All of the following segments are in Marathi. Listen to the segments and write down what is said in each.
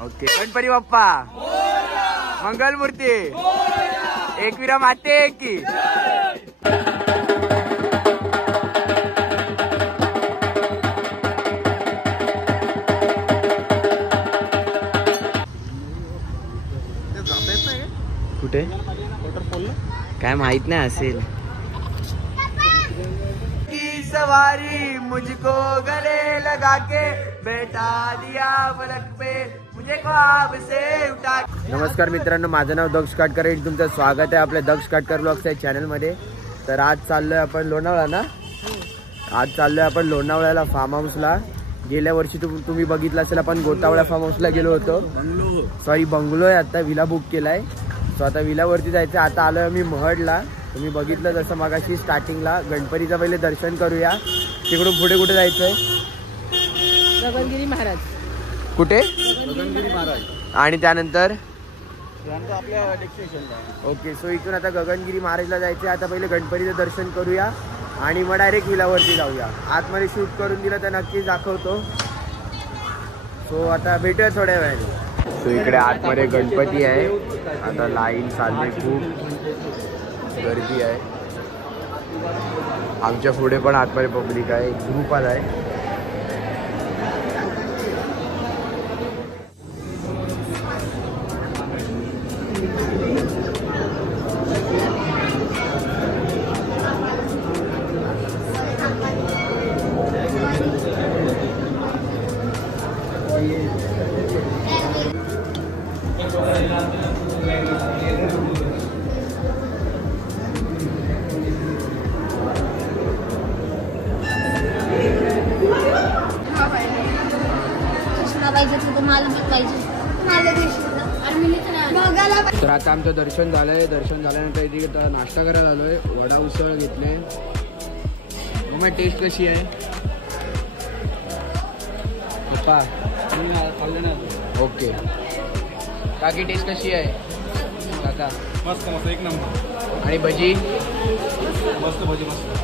ओके. गणपती बाप्पा मंगलमूर्ती एकविरा माते की. कुठे काय माहित नाही असेल. की सवारी मुझको गले लगा के बैठा दिया पलक पे मुझे ख्वाब से उठा. नमस्कार मित्रांनो, माझं नाव दक्ष काटकर. तुमचं स्वागत आहे आपल्या दक्ष काटकर ब्लॉग्स या चॅनल मध्ये. तर आज चाललोय आपण लोणावळा ना. आज चाललोय आपण लोणावळ्याला फार्म हाऊसला. गेल्या वर्षी तुम्ही बघितलं असेल आपण गोतावळा फार्म हाऊसला गेलो होतो. सॉरी बंगलो आहे. आता विला बुक केलाय. सो आता विलावरती जायचं. आता आलोय मी महडला. तुम्ही बघितलं जसं मगाशी स्टार्टिंगला गणपतीचं पहिले दर्शन करूया. तिकडून पुढे कुठे जायचंय? गगनगिरी महाराज. कुठे? गगनगिरी महाराज. आणि त्यानंतर आपल्या डेस्टिनेशनला. ओके. सो इथून आता गगनगिरी महाराजला जायचं. आता पहिले गणपतीचं दर्शन करूया आणि मग डायरेक्ट विलावरती जाऊया. आतमध्ये शूट करून दिलं तर नक्कीच दाखवतो. सो आता भेटूया थोड्या वेळाने. सो इकडे आतमध्ये गणपती आहे. आता लाईन चालली, खूप गर्दी आहे. आमच्या पुढे पण आतमध्ये पब्लिक आहे. ग्रुप आलाय. तर आता आमचं दर्शन झालंय. दर्शन झाल्यानंतर इथे नाश्ता करायला आलोय. वडा उसळ घेतले. मग टेस्ट कशी आहे पप्पा? ओके. काकी टेस्ट कशी आहे काका? मस्त मस्त एक नंबर. आणि भजी? मस्त भजी मस्त.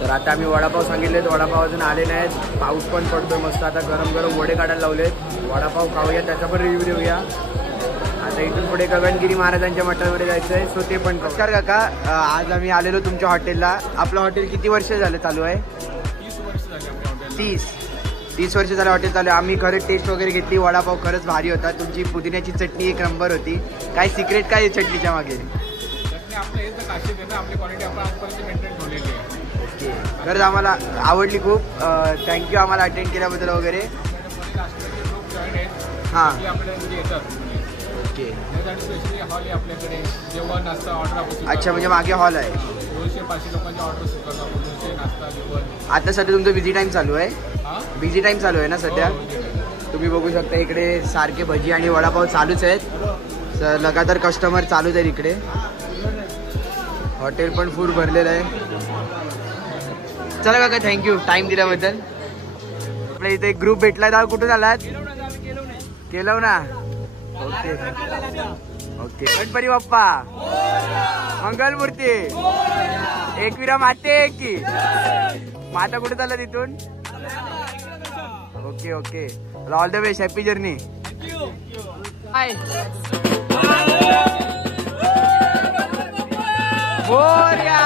तर आता आम्ही वडापाव सांगितलेत. वडापाव अजून आले नाहीत. पाऊस पण पडतोय मस्त. आता गरम गरम वडे काढायला लावलेत. वडापाव खाऊया, त्याचा पण रिव्ह्यू देऊया. आता इथून पुढे गगनगिरी महाराजांच्या मठामध्ये जायचं आहे. सो ते पण. नमस्कार काका, आज आम्ही आलेलो तुमच्या हॉटेलला. आपलं हॉटेल किती वर्ष झालं चालू आहे? 30 वर्ष झाली. 30 वर्ष झालं हॉटेल चालू आहे. आम्ही खरंच टेस्ट वगैरे घेतली. वडापाव खरंच भारी होता. तुमची पुदिन्याची चटणी एक नंबर होती. काय सिक्रेट काय चटणीच्या मागे? आपलं हेच खासियत आहे ना, आपली क्वालिटी आपण आजपर्यंत मेंटेन ठेवलेली आहे. ओके. खरंच आम्हाला आवडली खूप. थँक्यू आम्हाला अटेंड केल्याबद्दल वगैरे. हां आपल्याकडे येतात. ओके. स्पेशली हॉल आहे आपल्याकडे. जेवण नाश्ता ऑर्डर. अच्छा, म्हणजे मागे हॉल आहे. 200-500 लोकांची ऑर्डर स्वीकारतो. 200 नाश्ता जेवण. आता सध्या तुमचं बिझी टाइम चालू आहे? बिझी टाइम चालू आहे ना सध्या? तुम्ही बघू शकता इकडे सारखे भजी आणि वडापाव चालूच आहेत. लगातार कस्टमर चालूच आहेत इकडे. हॉटेल पण फुल भरलेलं आहे. चला काका, थँक्यू टाइम दिल्याबद्दल. आपल्या इथे एक ग्रुप भेटला. दादा कुठून आलात? केलव ना. Okay okay. गणपती बाप्पा मंगलमूर्ती एकविरा माते की. माता कुठे चालला तिथून? Okay okay. All the best. Happy journey. Bye. बोर्या.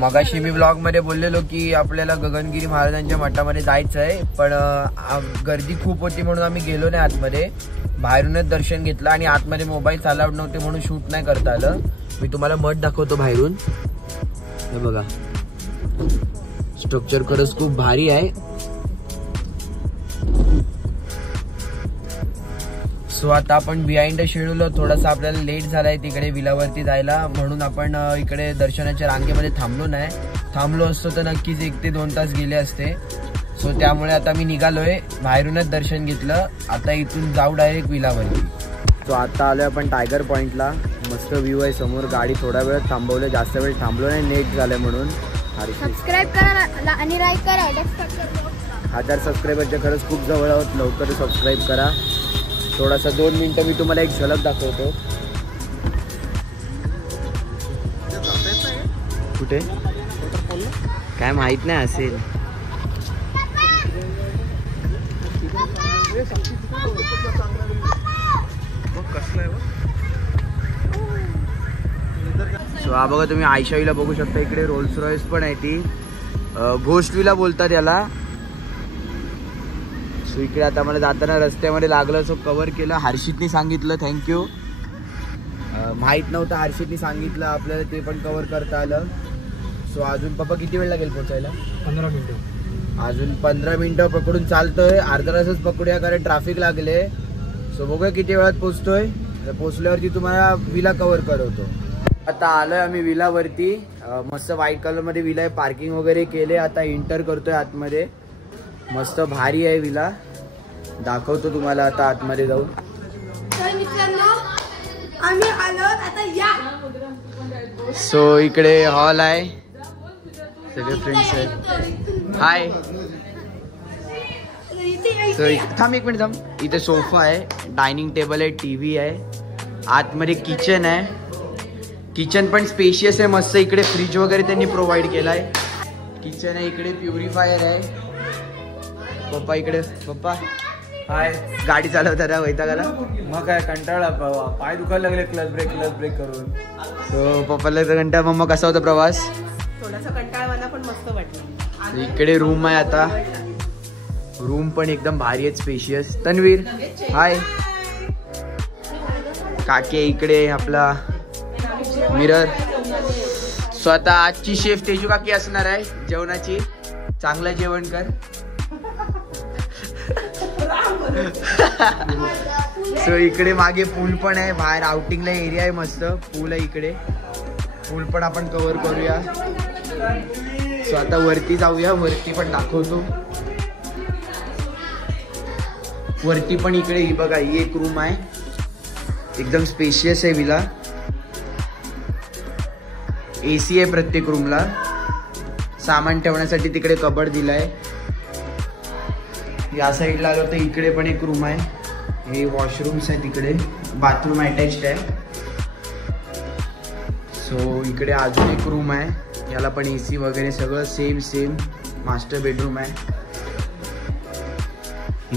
मगाशी मी ब्लॉग मध्ये बोललेलो की आपल्याला गगनगिरी महाराजांच्या मठामध्ये जायचं आहे, पण गर्दी खूप होती म्हणून आम्ही गेलो नाही आतमध्ये. बाहेरूनच दर्शन घेतलं आणि आतमध्ये मोबाईल अलाउड नव्हते म्हणून शूट नाही करता आलं. मी तुम्हाला मठ दाखवतो बाहेरून. हे बघा, स्ट्रक्चर खरंच खूप भारी आहे. सो आता आपण बिहाइंड द शेड्यूल थोडासा आपल्याला लेट झालाय तिकडे विलावरती जायला, म्हणून आपण इकडे दर्शनाच्या रांगेमध्ये थांबलो नाही. थांबलो असतो तर नक्कीच 1 ते 2 तास गेले असते. सो त्यामुळे आता मी निघालोय, बाहेरूनच दर्शन घेतलं. आता इथून जाऊ डायरेक्ट विलावरती. सो आता आलोय आपण टायगर पॉइंटला. मस्त व्ह्यू आहे समोर. गाडी थोडा वेळ थांबवलं, जास्त वेळ थांबलो नाही, नेट झालंय म्हणून. सबस्क्राईब करा आणि लाईक करा. 1000 सबस्क्रायबरच्या खरंच खूप जवळ आहोत. लवकर सबस्क्राईब करा. थोडासा 2 मिनिटं मी तुम्हाला एक झलक दाखवतो. कुठे काय माहित नाही असेल. सो हा बघा तुम्ही आयशावीला बघू शकता. इकडे रोल्स रॉयस पण आहे. ती घोष्टवीला बोलतात याला. सो इकडे आता मला जाताना रस्त्यामध्ये लागलं. सो कव्हर केलं. हर्षितनी सांगितलं. थँक्यू. माहीत नव्हतं. हर्षितनी सांगितलं आपल्याला. ते पण कव्हर करता आलं. सो अजून पप्पा किती वेळ लागेल पोचायला? 15 मिनिटं. अजून 15 मिनिटं पकडून चालतोय. अर्धा तासच पकडूया कारण ट्रॅफिक लागले. सो बघूया किती वेळात पोचतोय. पोचल्यावरती तुम्हाला विला कव्हर करवतो. आता आलोय आम्ही विलावरती. मस्त व्हाईट कलर मध्ये विला आहे. पार्किंग वगैरे केले. आता एंटर करतोय आतमध्ये. मस्त भारी आहे विला. दाखवतो तुम्हाला आता आतमध्ये जाऊन. आम्ही आलो आता या. सो इकडे हॉल आहे. सगळे फ्रेंड्स आहेत. हाय. सो थांब एक मिनिट थांब. इथे सोफा आहे. डायनिंग टेबल आहे. टीव्ही आहे. आतमध्ये किचन आहे. किचन पण स्पेशियस आहे मस्त. इकडे फ्रीज वगैरे त्यांनी प्रोव्हाइड केलाय. किचन आहे. इकडे प्युरिफायर आहे. पप्पा इकडे. पप्पा हाय. गाडी चालवताना वैतागाला. मग काय कंटाळा. पाय दुखायला लागले क्लच ब्रेक करून. सो पप्पाला तर कंटाळा. मम्मा कसा होता प्रवास? थोडासा कंटाळवाना पण मस्त वाटलं. इकडे रूम आहे. आता रूम पण एकदम भारी आहे. स्पेशियस. तन्वीर हाय. काके इकडे. आपला मिरर. स्वतः आजची शेफ तेजू काकी असणार आहे जेवणाची. चांगलं जेवण कर. सो इकडे मागे पूल पण आहे. बाहेर आउटिंगला एरिया आहे. मस्त पूल आहे इकडे. पूल पण आपण कव्हर करूया. सो आता वरती जाऊया. वरती पण दाखवतो. वरती पण इकडे ही बघा. ही एक रूम आहे. एकदम स्पेशियस आहे विला. AC आहे प्रत्येक रूमला. सामान ठेवण्यासाठी तिकडे कबड दिलाय. या साईडला आलो तर इकडे पण एक रूम आहे. हे वॉशरूम्स आहे. तिकडे बाथरूम अटॅच्ड आहे. सो इकडे अजून एक रूम आहे. याला पण AC वगैरे सगळं सेम मास्टर बेडरूम आहे.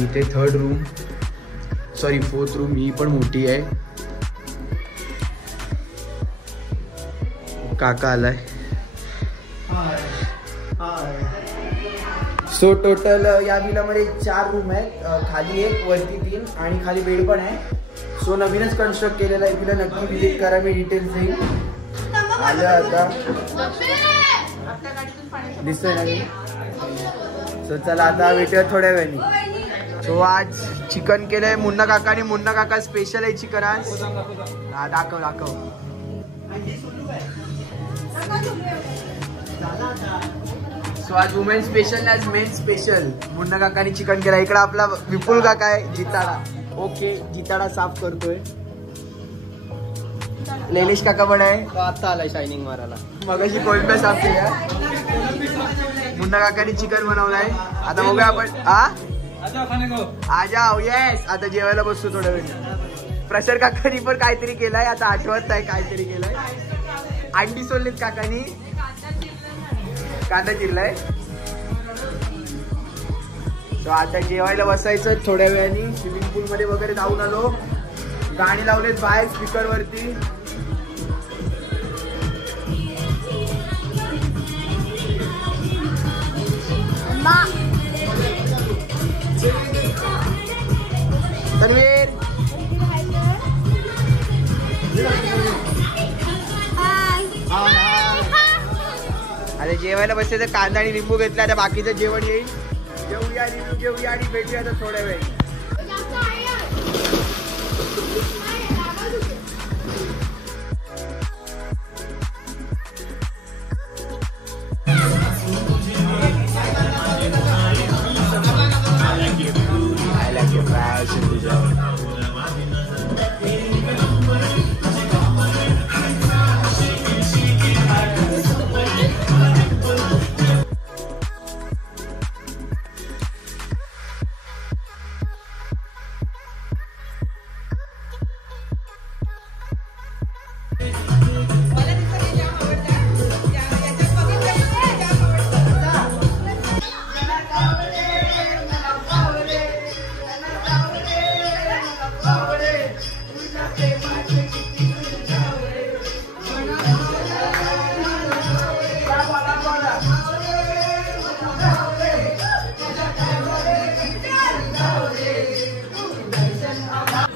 इथे 3rd room. Sorry 4th room. ही पण मोठी आहे. काका आलाय. सो टोटल या विलामध्ये 4 रूम आहेत. खाली 1 वरती 3 आणि खाली बेड पण आहे. सो नवीनच कन्स्ट्रक्ट केलेला आहे. तुला नक्की विजिट करा. मी डिटेल्स देईन. आलं आता दिसतोय ना. सो चला आता भेटूया थोड्या वेळाने. सो आज चिकन केलंय मुन्ना काकाने. मुन्ना काका स्पेशल आहे चिकन आज. हा दाखव. सो आज वुमेन स्पेशल आज मेन स्पेशल. मुन्ना काकाने चिकन केला. इकडे आपला विपुल काका आहे. जिताडा. ओके जिताडा साफ करतोय. लेलेश काका पण आहे. आता आलाय शायनिंग मारायला. मगाशी कोळंब्या साफ केल्या. मुन्ना काकाने चिकन बनवलाय. आता बघूया आपण. आ जाओ. येस. आता जेवायला बसतो थोड्या वेळ. प्रसार काकानी पण काहीतरी केलाय. आता आठवत नाही काहीतरी केलंय. अंडी सोडलीत काकानी. कांदा चिरलाय. तो आता जेवायला बसायचं थोड्या वेळाने. स्विमिंग पूल मध्ये वगैरे जाऊन आलो. गाणी लावलेत बाहेर स्पीकर वरती. तन्वीर आता जेवायला बसले तर कांदा आणि लिंबू घेतला. आता बाकीचं जेवण येईल. जेवूया आणि भेटूया आता थोड्या वेळ.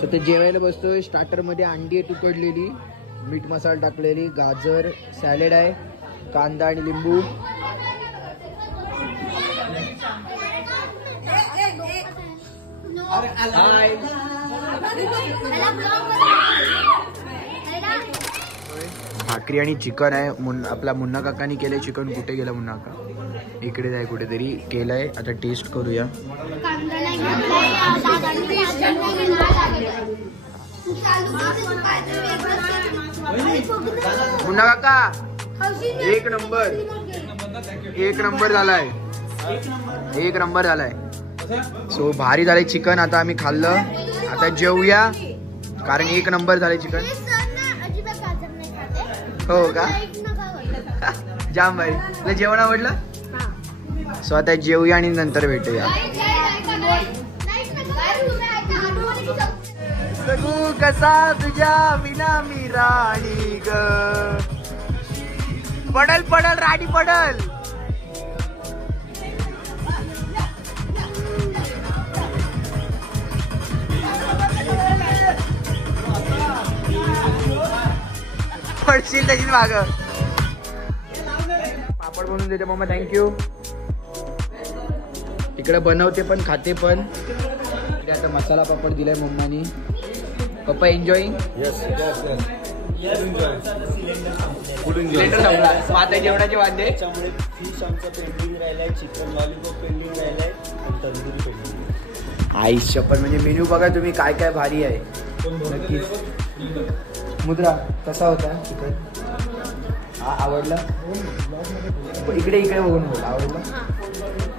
आता जेवायला बसतोय. स्टार्टर मध्ये अंडी आहे तुकडलेली, मीठ मसाला टाकलेली, गाजर, सॅलेड आहे, कांदा आणि लिंबू. भाकरी आणि चिकन आहे. आपला मुन्ना काकानी केलंय चिकन. कुठे गेला मुन्ना काका? इकडे आहे कुठेतरी केलंय. आता टेस्ट करूया. मुन्ना काका एक नंबर, एक नंबर झालाय, एक नंबर झालाय. सो भारी झालंय चिकन. आता आम्ही खाल्लं, आता जेवूया कारण एक नंबर झालंय चिकन. हो का? जाम भारी. तुला जेवण आवडलं? सो आता जेवूया आणि नंतर भेटूया. सगू कसा तुझ्या विना मी राणी ग, पडल पडल राणी पडल. पडशील तशीच माग. पापड बनवून देते मम्मा, थँक्यू. इकडे बनवते पण खाते पण. इकडे आता मसाला पापड दिलाय मम्मानी. पप्पा enjoying? Yes yes yes. Cylinder संपला. आता जेवणाचे वांदे. त्यामुळे फिश आमचं पेंडिंग राहिलाय, चिकन लॉलीपॉप पेंडिंग राहिलाय आणि तंदुरी पेंडिंग. आयुष्य पण म्हणजे मेन्यू बघा तुम्ही काय काय भारी आहे. नक्कीच. मुद्रा कसा होता चिकन? हा आवडला? इकडे इकडे बघून बोल. आवडला?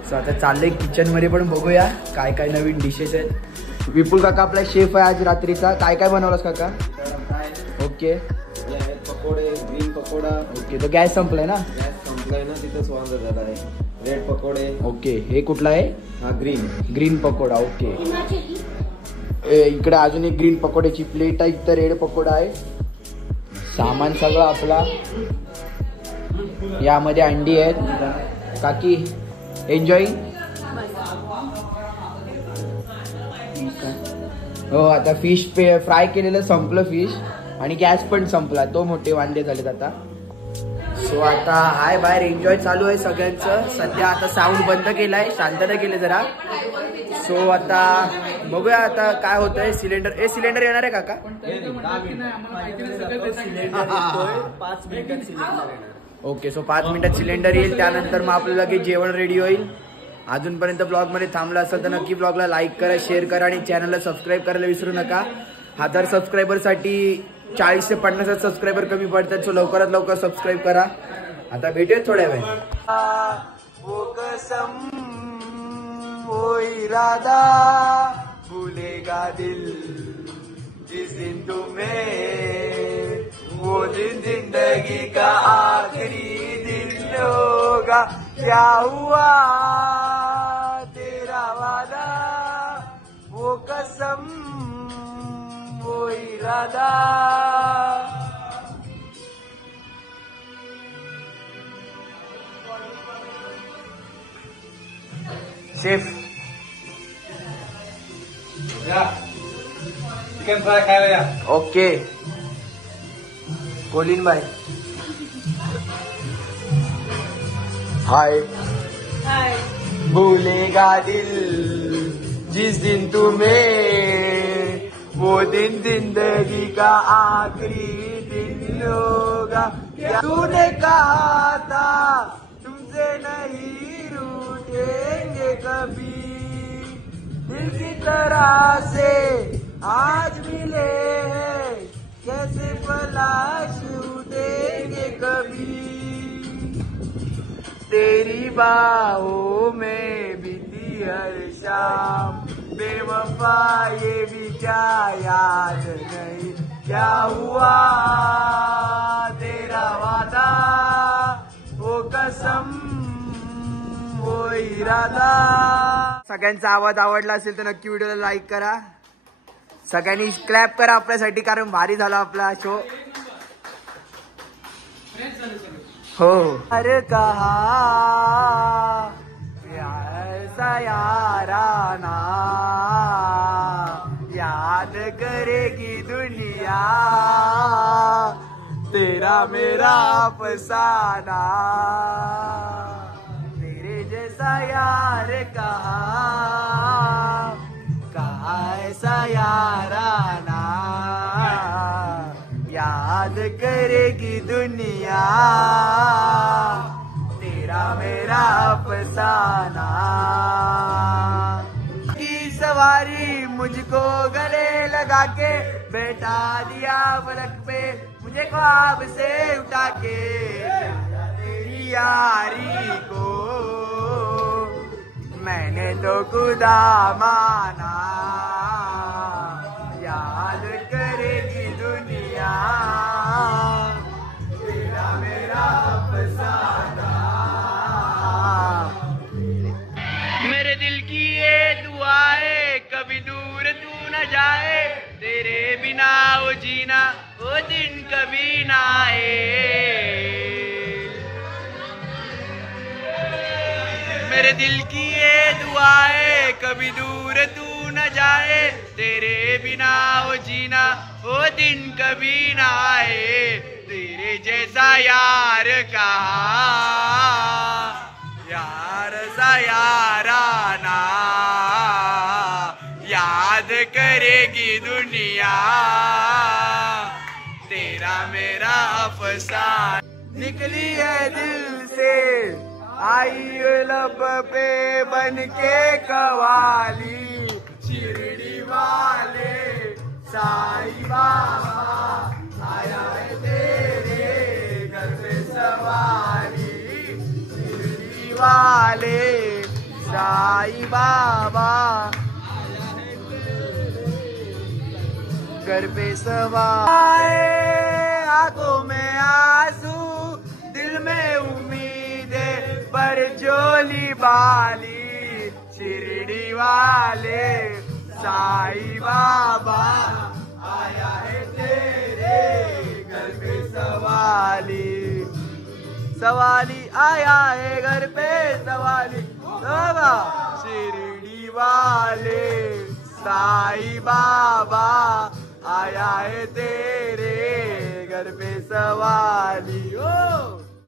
सो आता चाललंय किचन मध्ये पण बघूया काय काय नवीन डिशेस आहेत. विपुल काका आपला शेफ आहे आज रात्रीचा. काय काय बनवलास काका? ओके. पकोडे, ग्रीन पकोडा. ओके. तो गॅस संपलाय ना? गॅस संपलाय ना, तिथंच वांग झाला आहे. रेड पकोडे. ओके. हे कुठला आहे? हा ग्रीन, ग्रीन पकोडा. ओके. इकडे अजून एक ग्रीन पकोड्याची प्लेट आहे. इथं रेड पकोडा आहे. सामान सगळं आपला. यामध्ये अंडी आहेत. काकी एन्जॉईंग? हो. आता फिश फ्राय केलेलं संपलं फिश आणि गॅस पण संपला. तो मोठे वांदे झालेत आता. सो आता हाय बाहेर एन्जॉय चालू आहे सगळ्यांचं. सध्या आता साऊंड बंद केलाय, शांतता केली जरा. सो आता बघूया आता काय होतंय. सिलेंडर येणार आहे काका? 5 मिनिटात सिलेंडर. ओके. सो 5 मिनिटात सिलेंडर येईल. त्यानंतर मग आपलं लगेच जेवण रेडी होईल. अजूनपर्यंत ब्लॉग मध्ये थांबला असेल तर नक्की ब्लॉगला लाईक करा, शेअर करा आणि चॅनलला सबस्क्राईब करायला विसरू नका. 1000 सबस्क्रायबर साठी 40 ते 50 सबस्क्रायबर कमी पडतात. सो लवकरात लवकर सबस्क्राईब करा. आता भेटूया थोड्या वेळ. वो कसम वो इरादा भूलेगा दिल जिस दिन तुम्हें, वो दिन जिंदगी का आखिरी दिन होगा. क्या हुआ तेरा वादा, वो कसम वो इरादा. शेफ चिकन फ्राय खायला या. ओके. कोलिन भाई हाय. भूलेगा दिल जिस दिन तुम्हें, वो दिन जिंदगी का आखिरी दिन होगा. तूने कहा था तुमसे नहीं रूठेंगे कभी, दिल की तरह से आज मिले हैं, कैसे भला छूटेंगे कभी. तेरी बाहों में बीती हर शाम, बेवफा ये भी क्या याद नहीं. क्या हुआ तेरा वादा, वो कसम वो इरादा. सगळ्यांचा आवाज आवडला असेल तर नक्की व्हिडिओला लाईक करा. सगळ्यांनी क्लॅप करा आपल्यासाठी कारण भारी झाला आपला शो. हो. अरे कहा ऐसा याराना याद कर तेरा मेरा अफसाना, तेरे जैसा यार कहा ऐसा याराना, याद करेगी दुनिया तेरा मेरा अफसाना। की सवारी मुझको गले लगा के बैठा दिया पलक पे, मुझे ख्वाब से उठा के तेरी यारी को मैंने तो खुदा माना, याद करेगी दुनिया तेरा मेरा अफसाना। मेरे दिल की ये दुआ है कभी दूर तू न जाए, तेरे बिना वो जीना वो दिन कभी ना आए। मेरे दिल की ये दुआ है कभी दूर तू न जाए, तेरे बिना वो जीना वो दिन कभी ना आए। तेरे जैसा यार कहा यार सा याराना, याद करेगी दुनिया तेरा मेरा अफसाना। निकली है दिल से आई लब पे बन के कवाली, शिरडी वाले साईं बाबा आया है तेरे घर पे सवारी, शिरडी वाले साईं बाबा घर पे सवार। आंखों में आंसू दिल में उम्मीदें पर जोली बाली, शिरडी वाले साईं बाबा आया है तेरे घर पे सवाली, सवाली आया है घर पे सवाली बाबा, शिरडी वाले साईं बाबा आया है तेरे घर पे सवाली। ओ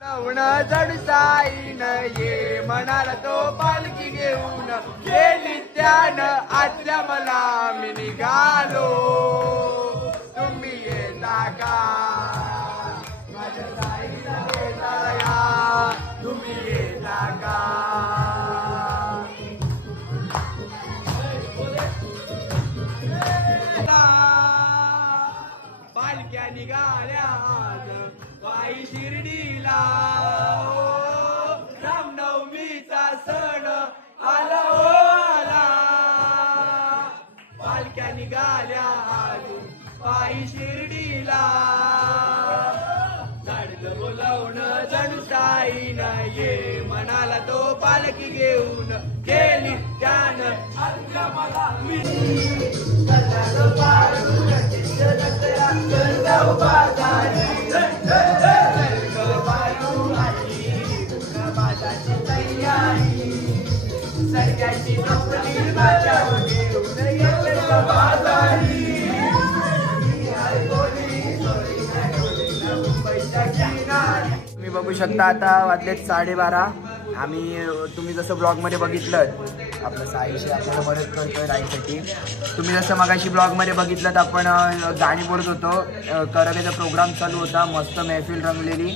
लवण जड साईन ये म्हणाला तो पालखी घेऊन, गेली त्यानं आजच्या मला मी निघालो, तुम्ही येता का माझ्या साईला भेटाया, तुम्ही येता का। पालख्या निघाल्या वाई शिर्डीला, रामनवमीचा सण आला ओ आला, पालख्या निघाल्या वाई शिर्डीला, झाडलं बोलावणं जणू साईन ये म्हणाला तो पालखी घेऊन, गेली त्यानं आजच्या मला सरकारची नोकरी तुम्ही बघू शकता आता वाजलेत 12:30. आम्ही तुम्ही जसं ब्लॉगमध्ये बघितलं आपलं साईशी आपल्याला मदत करतोय राईसाठी. तुम्ही जसं मगाशी ब्लॉगमध्ये बघितलं आपण गाणी बोलत होतो, करगेचा प्रोग्राम चालू होता, मस्त महफिल रंगलेली.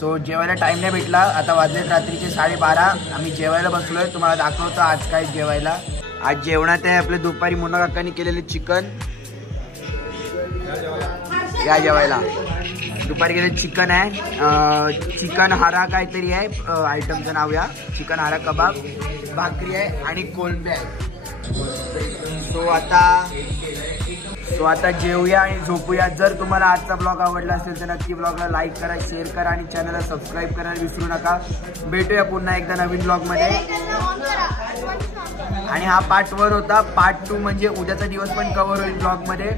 सो जेवायला टाईम नाही भेटला, आता वाजलेत रात्रीचे 12:30. आम्ही जेवायला बसलोय, तुम्हाला दाखवतो आज काय जेवायला. आज जेवणात आहे आपले दुपारी मुन्ना काकांनी केलेले चिकन. या जेवायला दुपारी गेले चिकन आहे, चिकन हारा काहीतरी आहे आयटमचं नाव, या चिकन हारा कबाब, भाकरी आहे आणि कोलंबी आहे. सो आता जेवूया आणि झोपूया. जर तुम्हाला आजचा ब्लॉग आवडला असेल तर नक्की ब्लॉगला लाईक करा, शेअर करा आणि चॅनलला सबस्क्राईब करायला विसरू नका. भेटूया पुन्हा एकदा नवीन ब्लॉगमध्ये. आणि हा पार्ट 1 होता, पार्ट 2 म्हणजे उद्याचा दिवस पण कव्हर होईल ब्लॉगमध्ये.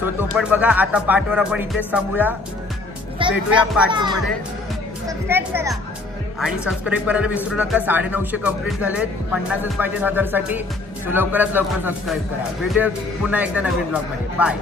सो तो पण बघा. आता पार्ट 1 आपण इथेच थांबूया, भेटूया पार्ट 2 मध्ये. सबस्क्राईब करा आणि सबस्क्राईब करायला विसरू नका. 950 कंप्लीट झालेत, 50च पाहिजे 1000 साठी. सो लवकरात लवकर सबस्क्राईब करा. भेटूया पुन्हा एकदा नवीन ब्लॉग मध्ये. बाय.